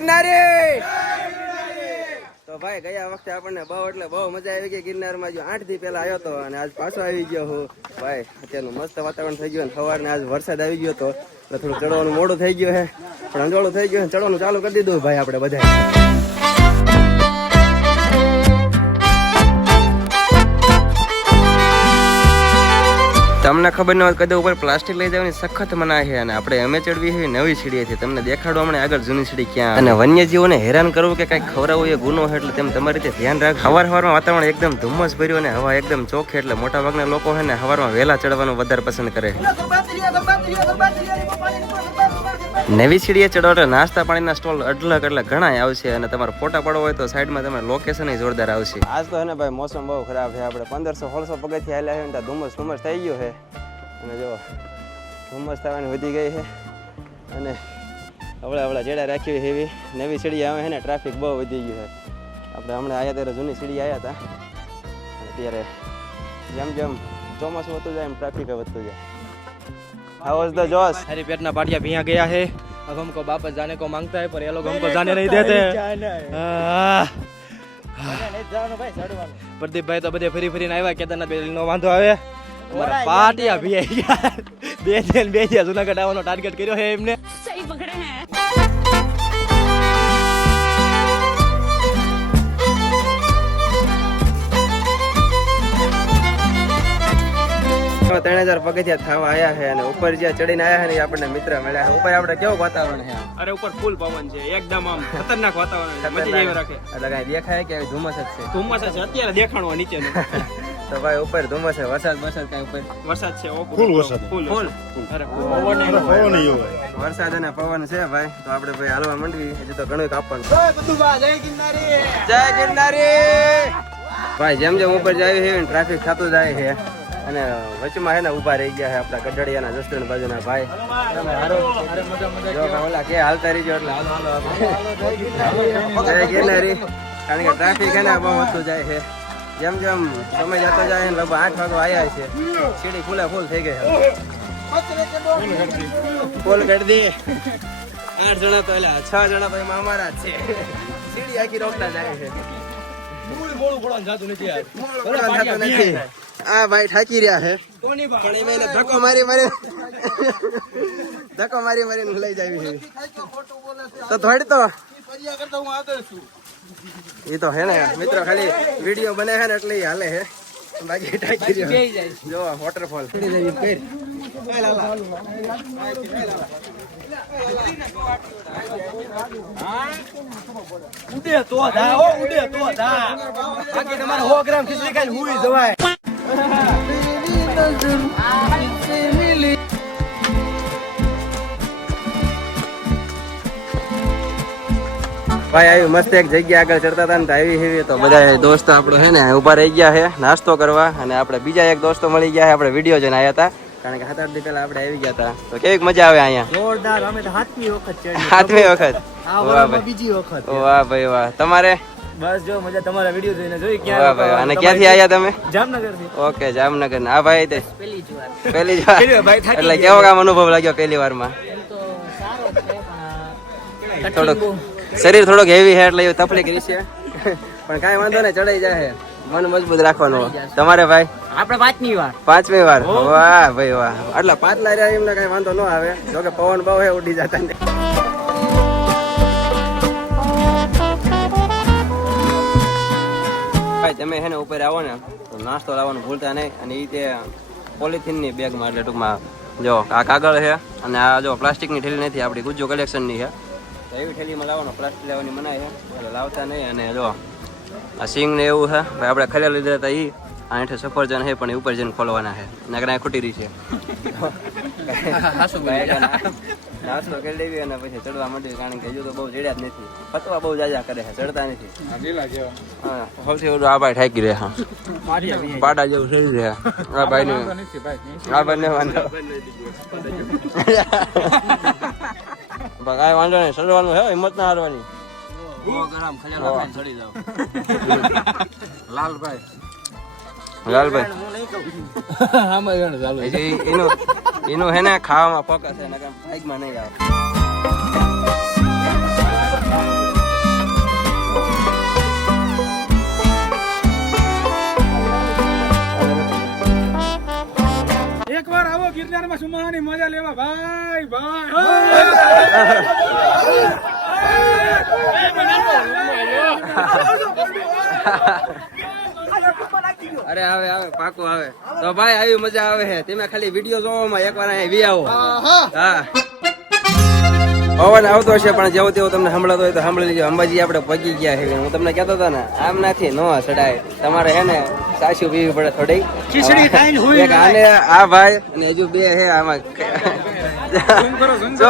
ગિરનારી. તો ભાઈ ગયા વખતે આપણને બહુ એટલે બહુ મજા આવી ગઈ ગિરનારમાં. જો 8 દી પહેલા આવ્યો હતો અને આજ પાછો આવી ગયો હું. ભાઈ અત્યારનું મસ્ત વાતાવરણ થઈ ગયું અને સવારને આજ વરસાદ આવી ગયો હતો એટલે થોડું ચડવાનું મોડું થઈ ગયું છે, પણ અંજોળું થઈ ગયું, ચડવાનું ચાલુ કરી દીધું ભાઈ આપણે બધા. તમને ખબર ન હોય કદે ઉપર પ્લાસ્ટિક લઈ જવાની સખત મનાય છે અને આપણે અમે ચડવી છે નવી સીડીએથી. તમને દેખાડો હમણાં આગળ જૂની સીડી ક્યાં. અને વન્યજીવોને હેરાન કરવું કે કઈક ખવડાવવું એ ગુનો છે, એટલે તેમ તમારી રીતે ધ્યાન રાખ. સવારમાં વાતાવરણ એકદમ ધુમ્મસ ભર્યું અને હવા એકદમ ચોખ્ખી, એટલે મોટા ભાગના લોકો છે ને સવારમાં વહેલા ચડવાનું વધારે પસંદ કરે. નવી સીડીએ ચડવા નાસ્તા પાણીના સ્ટોલ અઢળક એટલે ઘણા આવશે અને તમારે ફોટા પાડવા હોય તો સાઈડમાં તમારે લોકેશન જોરદાર આવશે. આજ તો હે ને ભાઈ મોસમ બહુ ખરાબ છે. આપણે 1500-1600 પગથિયા હાલ્યા છે ને ધુમ્મસ થઈ ગયો છે અને જો ધુમ્મસ થવાની વધી ગઈ છે અને હવળા જેડા રાખી એવી નવી સીડી આવે છે ને ટ્રાફિક બહુ વધી ગયું છે. આપણે હમણાં આવ્યા ત્યારે જૂની સીડી આવ્યા હતા અને ત્યારે જેમ જેમ ચોમાસું વધતું જાય એમ ટ્રાફિક વધતું જાય. How was the Josh? हरी पेटना पाटिया भैया गया है, अब हमको वापस जाने को मांगता है पर ये लोग हमको जाने नहीं देते. प्रदीप भाई तो બધે ફરી ફરીને આવ્યા. કેદારનાથ નો વાંધો આવે. અમારા પાટિયા ભૈયા બે દિન જુનાગઢ આવવાનો ટાર્ગેટ કર્યો છે એમને. સહી પકડે હે. ત્રણ 3000 પગથિયા થવા આવ્યા છે અને ઉપર જ્યાં ચડીને આવ્યા છે ને આપણને મિત્ર મળ્યા છે. ઉપર આપણે કેવું વાતાવરણ છે? અરે ઉપર ફૂલ પવન છે, એકદમ આમ ખતરનાક વાતાવરણ છે, મજા જેવી રાખે. એટલે કઈ દેખાય કે ધુમ્મસ જ છે? ધુમ્મસ છે અત્યારે દેખાણો નીચે. તો ભાઈ ઉપર ધુમ્મસ છે. વરસાદ કઈ ઉપર વરસાદ છે, ફૂલ વરસાદ, ફૂલ. અરે વરસાદ અને પવન છે ભાઈ. તો આપણે ભાઈ હાલવા માંડવી, હજી તો ઘણું કાપવાનું. જય ગિરનારી, જય ગિરનારી. ભાઈ જેમ જેમ ઉપર જાય છે ટ્રાફિક થતું જાય છે અને વચમાં હે ને ઉભા રહી ગયા છે આપણા ગઢડિયાના જસદણ બાજુના ભાઈ. ઓલા કે હાલતા રહીજો એટલે જય ગિરનારી. કારણ કે ટ્રાફિક હે ને બહુ વધતું જાય છે. જેમ જેમ સમય જતો જાય લગભગ 8 વાગે આવ્યા છે, સીડી ફૂલ થઈ ગઈ છે. ફૂલ કરી દે. 8 જણા તો એટલે 6 જણા તો એમાં અમારા જ છે. સીડી આખી રોકતા જાય છે. આ ભાઈ ઠાકી રહ્યા છે પણ એમાં ધક્કો મારીને લઈ જાવી છે. તો થોડી તો એ તો હે ને મિત્રો ખાલી વિડીયો બને છે ને એટલે હાલે છે, બાકી ઠાકી રહ્યો. જો વોટરફોલ ઉડે તો જા બાકી તમારે 100 ગ્રામ ખીચડી ખાઈ હુઈ જવાય. ભાઈ આવી મસ્ત એક જગ્યા આગળ ચડતા હતા ને તો આવી તો બધા દોસ્તો આપણો છે ને ઉભા રહી ગયા છે નાસ્તો કરવા અને આપણે બીજા એક દોસ્તો મળી ગયા છે. આપણે વિડીયો જોઈને આવ્યા હતા કારણ કે 7-8 દી પહેલા આપણે આવી ગયા હતા. તો કેવી મજા આવે અહીંયા? જોરદાર. અમે તો 7મી વખત ચડી. 7મી વખત? વાહ ભાઈ, બીજી વખત. વાહ ભાઈ વાહ. તમારે? બસ જો મજા. તમારા વિડીયો જોઈને જોઈ ક્યાં. વાહ ભાઈ. અને ક્યાંથી આવ્યા તમે? જામનગર થી. ઓકે જામનગર. આ ભાઈ તે પહેલી જ વાર એટલે કેવો કામ અનુભવ લાગ્યો પહેલી વારમાં? થોડોક શરીર થોડોક હેવી છે એટલે તકલીફ કરી છે પણ કાંઈ વાંધો નહીં, ચડાઈ જાય. મન મજબૂત રાખવાનું. તમારે ભાઈ? આપણે 5મી વાર. 5મી વાર. વાહ ભાઈ વાહ. એટલે 5 લાર્યા એમને કઈ વાંધો ન આવે, જોકે પવન બહુ હે ઉડી જતા ને. ભાઈ તમે હે ને ઉપર આવો ને તો નાસ્તો લાવવાનું ભૂલતા નહીં. અને એ તે પોલિથીનની બેગમાં એટલે ટૂંકમાં જો આ કાગળ છે અને આ જો પ્લાસ્ટિકની થેલી નથી, આપણી ગુજ્જો કલેક્શનની છે. એવી થેલીમાં લાવવાનો, પ્લાસ્ટિક લેવાની મનાય છે એટલે લાવતા નહીં. અને જો આ સિંગ ને એવું છે ભાઈ, આપણે ખરેલા લીધા હતા એ આ હેઠે સફરજન છે પણ એ ઉપર જઈને ખોલવાના છે, નકર ખૂટી રહી છે. નાસ્તો કરી લેવી અને પછી ચડવા માંડ્યું કારણ કે હજુ તો બહુ ચડ્યા જ નથી. ફતવા બહુ જાજા કરે છે, ચડતા નથી. હા સૌથી વધુ આ ભાઈ ઠાકી રહ્યા પાડા જેવું થઈ રહ્યા. આ ભાઈ આ બંને વાંધો કાંઈ વાંધો નહીં, ચડવાનું છે, હિંમત ના હારવાની. લાલભાઈ એનું હે ને ખાવામાં ફોકસ છે, બાઇકમાં નહીં આવે. સુમાહામાં સુમાહાની મજા લેવા ભાઈ અરે આવે આવે પાકું આવે તો ભાઈ આવી મજા આવે છે તમે ખાલી વિડીયો જોવામાં એકવાર અહીંયા વી આવો હા પવન આવતો હશે પણ જેવો તેવો તમને સંભળાતો હોય તો સાંભળી લેજો. અંબાજી આપણે પગી ગયા છે. હું તમને કહેતો હતો ને આમ નથી નો ચડાય તમારે હે ને સાસુ પીવી પડે થોડી ખીચડી ખાઈને હુઈ એક આને આ ભાઈ અને હજુ બે હે આમાં જો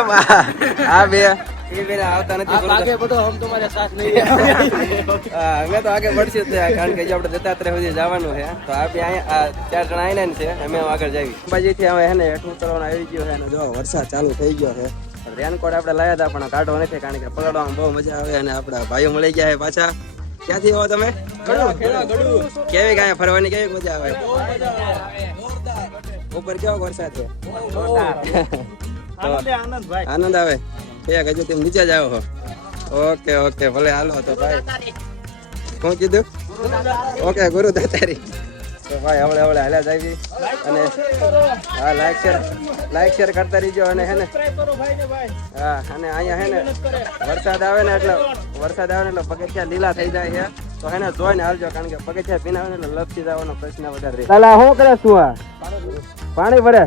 આ બે એ બેના આવતા નથી आगे बढ़ो हम तुम्हारे साथ नहीं અમે તો આગળ વધશું જ કારણ કે જો આપણે દત્તાત્રેય સુધી જવાનું છે તો આ બે અહીંયા 4 જણા આવીને છે અમે આગળ જઈએ. અંબાજી થી હવે હે ને હેઠું ઉતરવાનું આવી ગયો છે અને જો વરસાદ ચાલુ થઈ ગયો છે. રેનકોટ આપણે લાયા હતા પણ કાઢવો નથી કારણ કે પકડવામાં બહુ મજા આવે અને આપણા ભાઈઓ મળી ગયા છે પાછા. ક્યાંથી આવો તમે? કેવી કાંઈ ફરવાની કેવી મજા આવે? ઉપર કેવો વરસાદ છે? આનંદ આવે એક હજુ તમે નીચે જ આવો. ઓકે ઓકે ભલે હાલો તો ભાઈ શું કીધું? ઓકે ગુરુ દાતારી તો ભાઈ હવળે હવળે હાલ્યા જાય અને હા લાઈક શેર કરતા રહીજો અને હે ને હા અને અહીંયા હે ને વરસાદ આવે ને એટલે પગથિયા લીલા થઈ જાય છે તો હે ને જોઈને હાલજો કારણ કે પગથિયા ભીના આવે ને એટલે લપસી જવાનો પ્રશ્ન વધારે રહે. તાલા શું કરે શું આ પાણી ભરે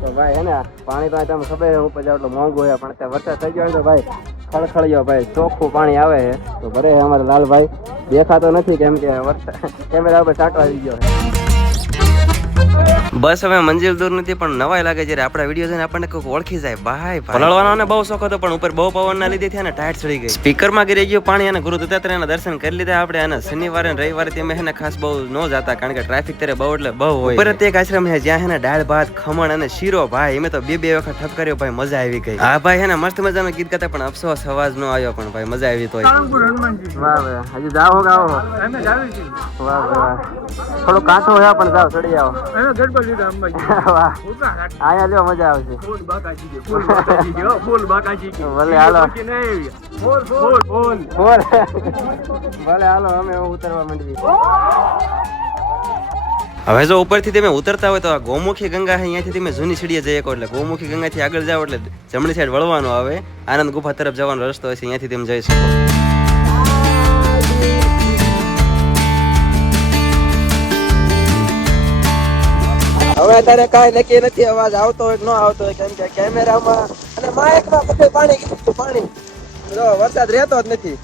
તો ભાઈ હે ને પાણી તો તમે ખબર છે ઉપર જાવ એટલે મોંઘું હોય પણ ત્યાં વરસાદ થઈ ગયો તો ભાઈ ખળખળ્યો ભાઈ ચોખ્ખું પાણી આવે છે તો ભરે છે અમારા લાલભાઈ. દેખાતો નથી કેમ કે વરસાદ કેમેરા ઉપર છાંટો આવી ગયો છે. બસ હવે મંજિલ દૂર નથી પણ નવાઈ લાગે જ્યારે આપણા વિડીયો જોઈને આપણને કોઈ ઓળખી જાય. ભાઈ પલળવાનો બહુ શોખ હતો પણ ઉપર બહુ પવનના લીધે થયા ને ટાઈટ ચડી ગઈ. સ્પીકરમાં ગીરી ગયું પાણી અને ગુરુ દત્તાત્રેયના દર્શન કરી લીધા આપણે અને શનિવારે અને રવિવારે તેમ હે ને ખાસ બહુ ન જતા કારણ કે ટ્રાફિક ત્યારે બહુ એટલે બહુ હોય. ઉપર એક આશ્રમ છે જ્યાં હે ને દાળ ભાત ખમણ અને શીરો ભાઈ અમે તો બે વખત ઠપ કર્યો ભાઈ મજા આવી ગઈ. હા ભાઈ હે ને મસ્ત મજાનું ગીત ગાતા પણ અફસોસ અવાજ ન આવ્યો પણ ભાઈ મજા આવી તો વાહ ભાઈ હજી જાઓ ગાઓ વાહ વાહ થોડો કાંઠો હોય પણ જાઓ ચડી આવો આયા જો મજા આવશે ભલે હાલો ભલે હાલો અમે ઉતરવા માંડીએ. હવે જો ઉપરથી તમે ઉતરતા હોય તો આ ગૌમુખી ગંગા છે અહીંયાથી તમે જૂની સીડીએ જઈ શકો એટલે ગૌમુખી ગંગાથી આગળ જાઓ એટલે જમણી સાઈડ વળવાનું આવે આનંદ ગુફા તરફ જવાનો રસ્તો હશે અહીંયાથી તમે જઈ શકો. હવે અત્યારે કાંઈ નક્કી નથી અવાજ આવતો હોય કે ન આવતો હોય કેમ કે કેમેરામાં અને માઇકમાં બધે પાણી ગયું પાણી જો વરસાદ રહેતો જ નથી.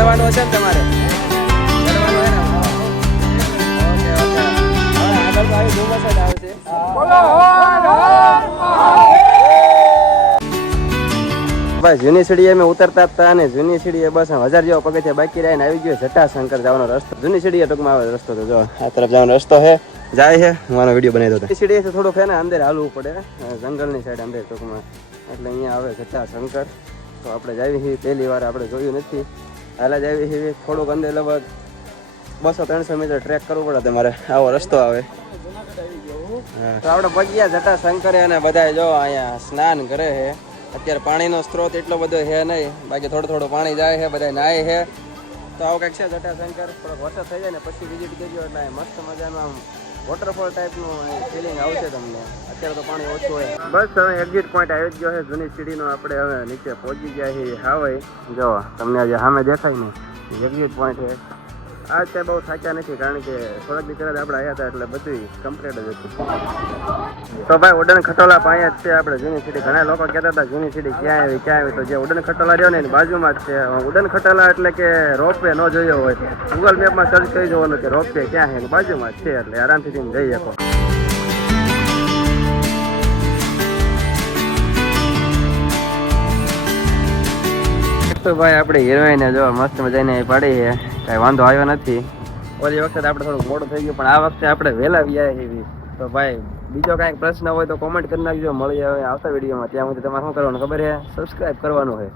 ચડવાનું હશે ને તમારે ચડવાનું હે ને ઓકે હવે આગળ તો આવી ધુમ્મસ જ આવશે. ભાઈ જૂની સીડીએ અમે ઉતરતા હતા અને જૂની સીડીએ બસ 1000 જેવો પગથિયા બાકી રહીને આવી ગયો જટાશંકર જવાનો રસ્તો. જૂની સીડીએ ટૂંકમાં આવે રસ્તો તો જો આ તરફ જવાનો રસ્તો છે જાય છે હું આનો વિડીયો બનાવી દઉં. સીડીએ થોડુંક હે ને અંદર હાલવું પડે જંગલની સાઈડ અંદર ટૂંકમાં એટલે અહીંયા આવે જટાશંકર તો આપણે જાવી છીએ પહેલી વાર આપણે જોયું નથી હાલા જાવી છીએ થોડુંક અંદર લગભગ 200-300 મીટર ટ્રેક કરવું પડે તમારે આવો રસ્તો આવે. તો આપણે પગ્યા જટાશંકરે અને બધા જો અહીંયા સ્નાન કરે છે. અત્યારે પાણીનો સ્ત્રોત એટલો બધો છે નહીં બાકી થોડું પાણી જાય છે બધા નાય છે તો આવું કંઈક છે જટાશંકર. થોડોક વરસાદ થઈ જાય ને પછી વિઝિટ કરજો એટલે મસ્ત મજાનું આમ વોટરફોલ ટાઈપનું ફિલિંગ આવશે તમને. અત્યારે તો પાણી ઓછું હોય. બસ હવે એક્ઝિટ પોઈન્ટ આવી જ ગયો છે જૂની સીડીનો. આપણે હવે નીચે પહોંચી ગયા છીએ હાવઈ જો તમને આજે સામે દેખાય ને એક્ઝિટ પોઈન્ટ છે. આ ત્યાં બહુ થાક્યા નથી કારણ કે થોડાક દી પહેલા આપણે આવ્યા હતા એટલે બધું કમ્પ્લીટ જ હતું. તો ભાઈ ઉડન ખટોલા પાસે જ છે આપણે જૂની સીડી. ઘણા લોકો કહેતા હતા જૂની સીડી ક્યાં આવી તો જે ઉડન ખટોલા રહ્યો ને એની બાજુમાં જ છે. ઉડન ખટોલા એટલે કે રોપવે ન જોયો હોય ગૂગલ મેપમાં સર્ચ કરી જોવાનું કે રોપવે ક્યાં છે એની બાજુમાં જ છે એટલે આરામથી તમે જઈ શકો. તો ભાઈ આપણે હિરોઈને જો મસ્ત મજાની પાડી છે કાંઈ વાંધો આવ્યો નથી. ઓલી વખતે આપણે થોડું મોડું થઈ ગયું પણ આ વખતે આપણે વહેલા વ્યા એવી તો ભાઈ બીજો કાંઈક પ્રશ્ન હોય તો કોમેન્ટ કરી નાખજો. મળી આવે આવતા વિડીયોમાં. ત્યાં સુધી તમારે શું કરવાનું ખબર છે? સબસ્ક્રાઇબ કરવાનું છે.